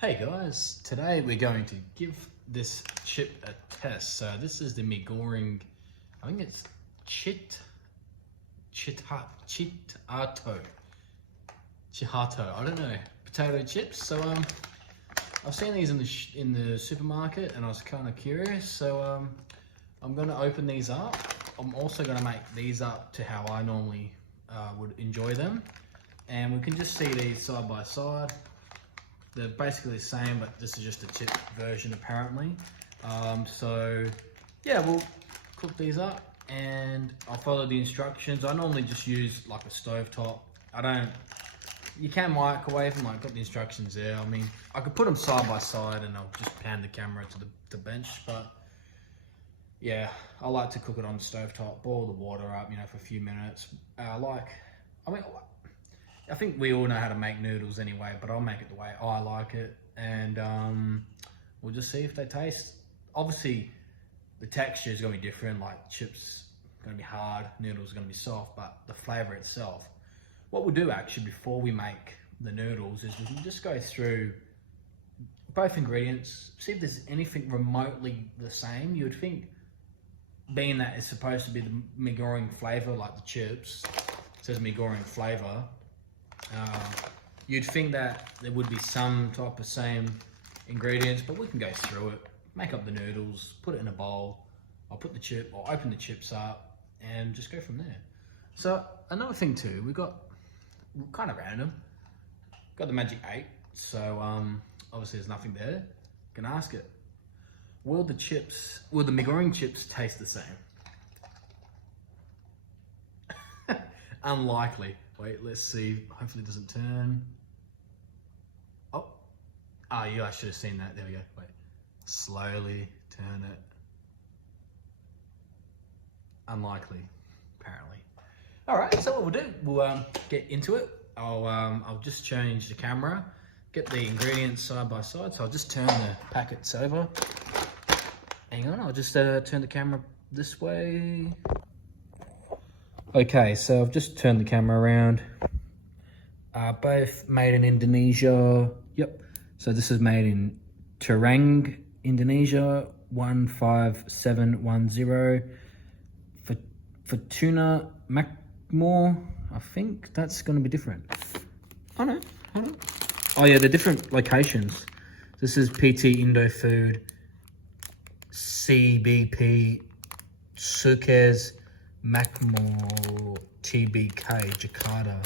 Hey guys, today we're going to give this chip a test. So this is the Mi Goreng, I think it's Chitato, I don't know, potato chips. So I've seen these in the supermarket and I was kind of curious. So I'm gonna open these up. I'm also gonna make these up to how I normally would enjoy them. And we can just see these side by side. They're basically the same, but this is just a chip version apparently. So yeah, we'll cook these up and I'll follow the instructions. I normally just use like a stovetop. You can microwave them, like got the instructions there. I mean, I could put them side by side and I'll just pan the camera to the bench, but yeah, I like to cook it on the stovetop, boil the water up, for a few minutes. I think we all know how to make noodles anyway, but I'll make it the way I like it. And we'll just see if they taste. Obviously, the texture is gonna be different, like chips are gonna be hard, noodles are gonna be soft, but the flavor itself. What we'll do actually before we make the noodles is we can just go through both ingredients, see if there's anything remotely the same. You would think, being that it's supposed to be the Mi Goreng flavor, like the chips, it says Mi Goreng flavor, you'd think that there would be some type of same ingredients, but we can go through it, make up the noodles, put it in a bowl. I'll open the chips up and just go from there. So another thing too, we've got kind of random, got the magic 8. So obviously there's nothing there. Can ask it, will the Mi Goreng chips taste the same? Unlikely. Wait, let's see. Hopefully it doesn't turn. Oh, yeah, I should have seen that. There we go. Wait, slowly turn it. Unlikely, apparently. All right, so what we'll do, we'll get into it. I'll just change the camera, get the ingredients side by side. So I'll just turn the packets over. Hang on, I'll just turn the camera this way. Okay, so I've just turned the camera around. Both made in Indonesia. Yep. So this is made in Terang, Indonesia, 15710. For tuna Macmore, I think that's going to be different. Oh no, hold on. Oh yeah, they're different locations. This is PT Indo Food, CBP, Sukes, Macmore, TBK, Jakarta.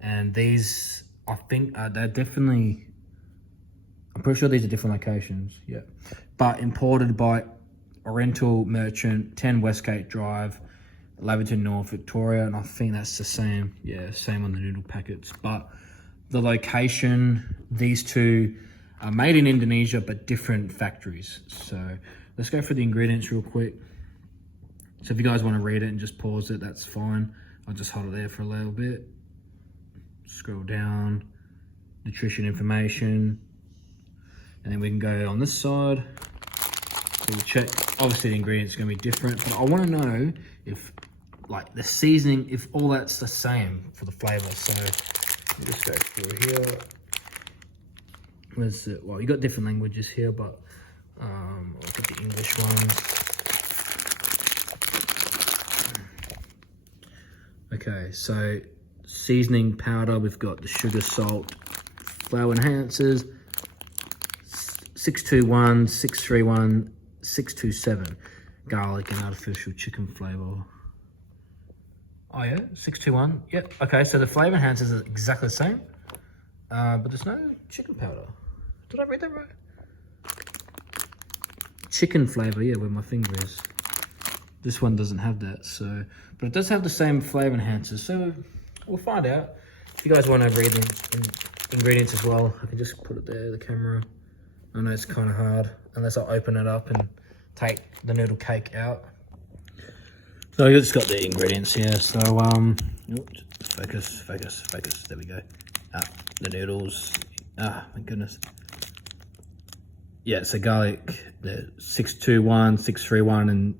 And these, I think, they're definitely, I'm pretty sure these are different locations, yeah. But imported by Oriental Merchant, 10 Westgate Drive, Laverton North, Victoria, and I think that's the same, yeah, same on the noodle packets. But the location, these two are made in Indonesia, but different factories. So let's go through the ingredients real quick. So if you guys want to read it and just pause it, that's fine. I'll just hold it there for a little bit. Scroll down, nutrition information, and then we can go on this side. So we'll check, obviously the ingredients are going to be different, but I want to know if, like, the seasoning, if all that's the same for the flavor. So we'll just go through here. Where's it? Well, you got different languages here, but I'll get the English ones. Okay, so seasoning powder, we've got the sugar, salt, flour enhancers, 621, 631, 627, garlic and artificial chicken flavor. Oh yeah, 621, yep. Okay, so the flavor enhancers are exactly the same, but there's no chicken powder. Did I read that right? Chicken flavor, yeah, where my finger is. This one doesn't have that, so, but it does have the same flavor enhancers, so we'll find out. If you guys want to read the ingredients as well, I can just put it there, the camera. I know it's kind of hard, unless I open it up and take the noodle cake out. So I just got the ingredients here, so, oops, focus, there we go. The noodles, my goodness. Yeah, so garlic, the 621, 631, and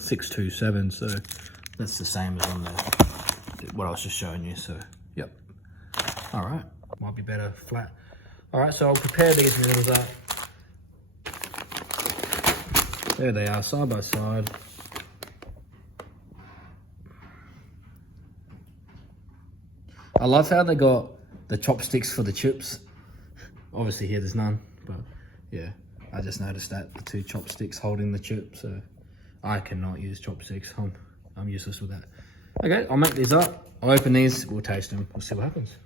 627, so that's the same as on what I was just showing you. So yep, all right, might be better flat. All right, so I'll prepare these noodles up. There they are, side by side. I love how they got the chopsticks for the chips. Obviously here there's none, but yeah, I just noticed that, the 2 chopsticks holding the chip, so I cannot use chopsticks. I'm useless with that. Okay, I'll make these up. I'll open these, we'll taste them, we'll see what happens.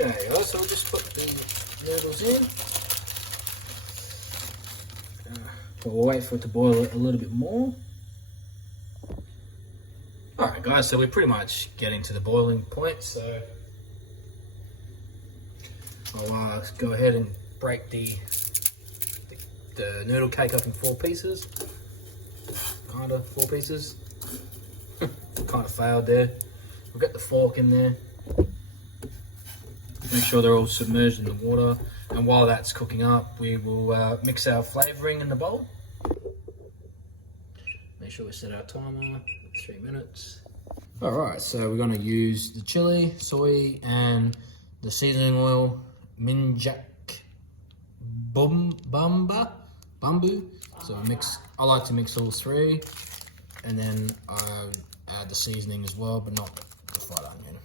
Okay guys, so we'll just put the noodles in. We'll wait for it to boil a little bit more. Alright guys, so we're pretty much getting to the boiling point, so I'll go ahead and break the noodle cake up in 4 pieces. Kind of 4 pieces. Kind of failed there. We'll get the fork in there. Make sure they're all submerged in the water. And while that's cooking up, we will mix our flavouring in the bowl. Make sure we set our timer. 3 minutes. All right, so we're going to use the chili, soy, and the seasoning oil, minjak bambu. So I like to mix all 3, and then I add the seasoning as well, but not the fried onion.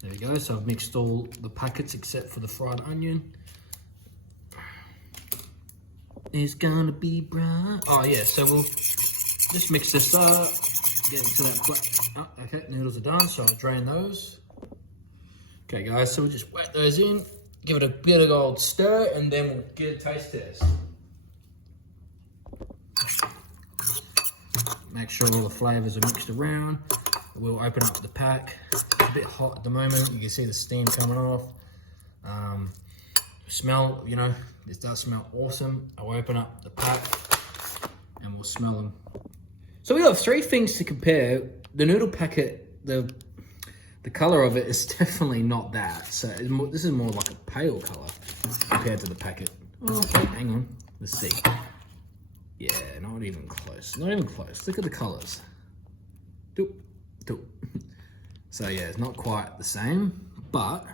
There we go, so I've mixed all the packets except for the fried onion. It's gonna be bright. Oh yeah, so we'll just mix this up, get into that point. Oh, okay, noodles are done, so I'll drain those. Okay guys, so we'll just wet those in, give it a bit of old stir, and then we'll get a taste test. Make sure all the flavors are mixed around. We'll open up the pack. It's a bit hot at the moment. You can see the steam coming off. Smell, you know, this does smell awesome. I'll open up the pack and we'll smell them. So we got 3 things to compare. The noodle packet, the color of it is definitely not that. So this is more like a pale color compared to the packet. Oh, okay, hang on, let's see. Yeah, not even close. Not even close. Look at the colors. Doop. So yeah, it's not quite the same, but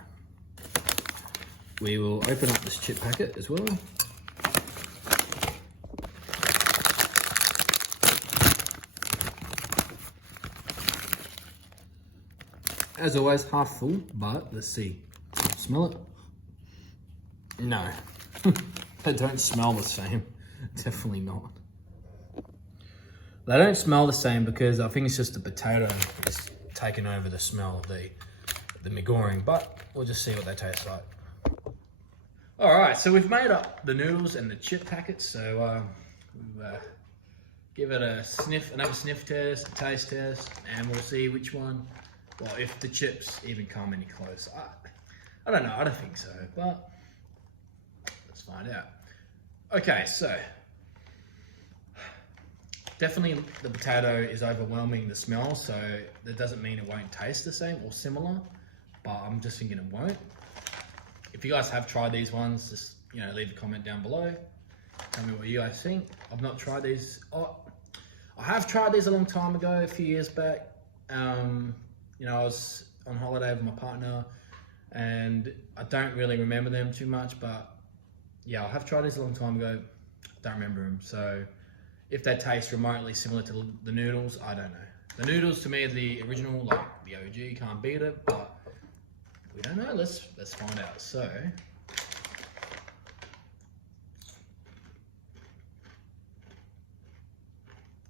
we will open up this chip packet as well. As always, half full, but let's see. Smell it? No, they don't smell the same. Definitely not. They don't smell the same because I think it's just the potato is taking over the smell of the Mi Goreng, but we'll just see what they taste like. All right, so we've made up the noodles and the chip packets, so we'll give it a sniff, another sniff test, a taste test, and we'll see which one, well, if the chips even come any close. I don't know, I don't think so, but let's find out. Okay, so definitely the potato is overwhelming the smell, so that doesn't mean it won't taste the same or similar, but I'm just thinking it won't. If you guys have tried these ones, just, you know, leave a comment down below. Tell me what you guys think. I've not tried these. Oh, I have tried these a long time ago, a few years back. You know, I was on holiday with my partner and I don't really remember them too much, but yeah, I have tried these a long time ago. Don't remember them. So if they taste remotely similar to the noodles, I don't know. The noodles to me are the original, like the OG, can't beat it, but we don't know. Let's find out. So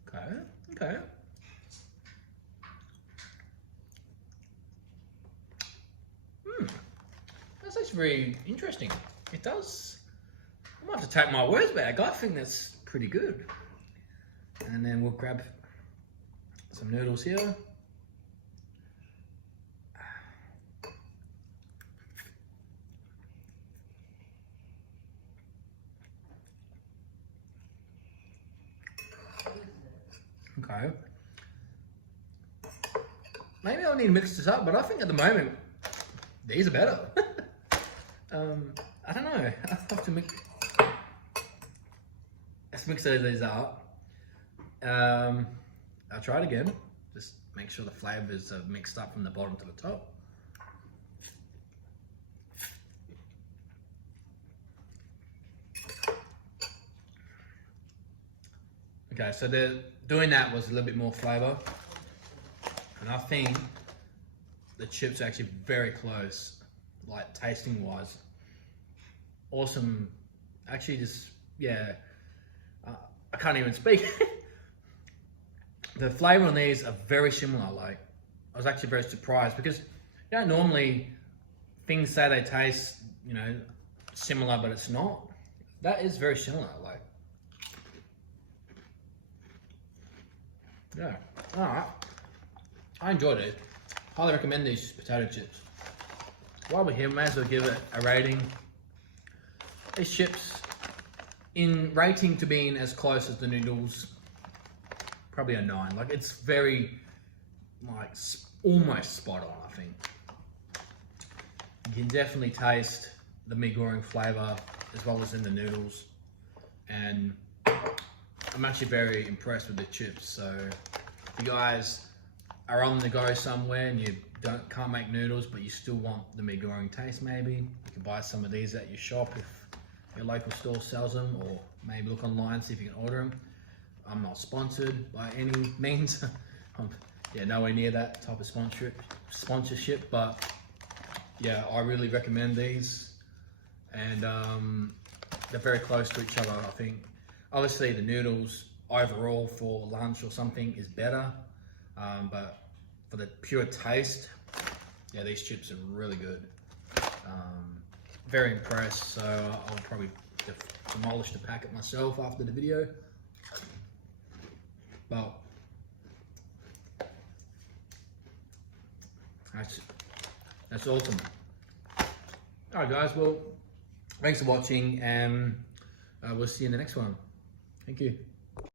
okay. That's actually very interesting. It does. I might have to take my words back. I think that's pretty good. And then we'll grab some noodles here. Okay. Maybe I'll need to mix this up, but I think at the moment, these are better. I don't know. I have to mix. Let's mix these up. I'll try it again. Just make sure the flavors are mixed up from the bottom to the top. Okay, so doing that was a little bit more flavor, and I think the chips are actually very close, like tasting wise. Awesome. Actually, just yeah, I can't even speak. The flavor on these are very similar. Like, I was actually very surprised because, you know, normally things say they taste, you know, similar, but it's not. That is very similar. Like, yeah. All right. I enjoyed it. Highly recommend these potato chips. While we're here, may as well give it a rating. These chips, in rating to being as close as the noodles, probably a 9. Like, it's very, like, almost spot on, I think. You can definitely taste the mee goreng flavor as well as in the noodles. And I'm actually very impressed with the chips. So if you guys are on the go somewhere and you can't make noodles, but you still want the mee goreng taste, maybe you can buy some of these at your shop if your local store sells them, or maybe look online, see if you can order them. I'm not sponsored by any means. Yeah, nowhere near that type of sponsorship, but yeah, I really recommend these, and they're very close to each other. I think obviously the noodles overall for lunch or something is better, but for the pure taste, yeah, these chips are really good. Very impressed, so I'll probably demolish the packet myself after the video. Well, that's awesome. Alright guys, well, thanks for watching, and we'll see you in the next one. Thank you.